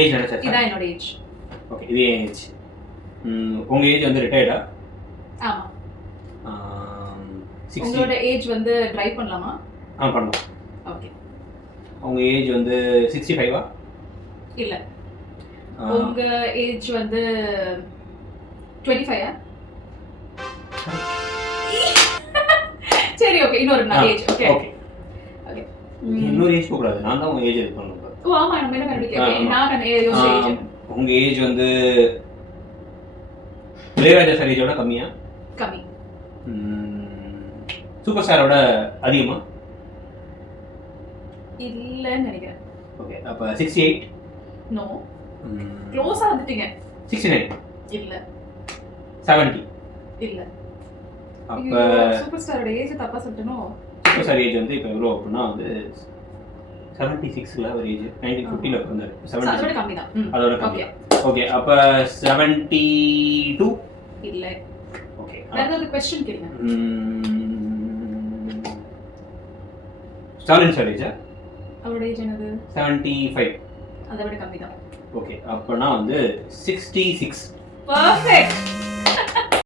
Age நினைச்சாச்சா? இதான் என்னோட age. Okay, இது ஏஜ். உங்க ஏஜ் வந்து ரிட்டையர்டா? ஆமா. 60. உங்களோட ஏஜ் வந்து டிரைவ் பண்ணலாமா? பண்ணலாம். ஓகே. உங்க ஏஜ் வந்து 65ஆ? இல்ல. உங்க ஏஜ் வந்து 25ஆ? சரி, ஓகே. இன்னொரு ஏஜ். ஓகே. ஓகே. இன்னொரு ஏஜ் போக கூடாது. நான் தான் உங்க ஏஜ் இது பண்ணணும். ஓ ஆமா, நம்ம என்ன கண்டுபிடிக்கல. நான் ஏஜ். உங்க ஏஜ் வந்து இளையராஜா சார் ஏஜோட கம்மியா? கம்மி. சூப்பர் ஸ்டாரோட அதிகமா? இல்லன்னு நினைக்கிறேன். ஓகே, அப்ப 68? நோ. க்ளோஸா வந்துட்டீங்க. 69? இல்ல. 70? இல்ல. அப்ப சூப்பர் ஸ்டாரோட ஏஜ் தப்பா சொல்லிட்டனோ? சூப்பர் ஸ்டார் ஏஜ் வந்து இப்போ எவ்வளோ அப்படின்னா வந்து 76ல ஒரு ஏஜ் 1950ல பிறந்தாரு. 70 அதோட கம்மி தான். அதோட கம்மி. ஓகே, அப்ப 72? இல்ல. ஓகே, வேற ஏதாவது क्वेश्चन கேளுங்க. ஸ்டாலின் சார் ஏஜ் அவரோட ஏஜ் என்னது? 75. அதோட கம்மி தான். ஓகே, அப்பனா வந்து 66. பெர்ஃபெக்ட்.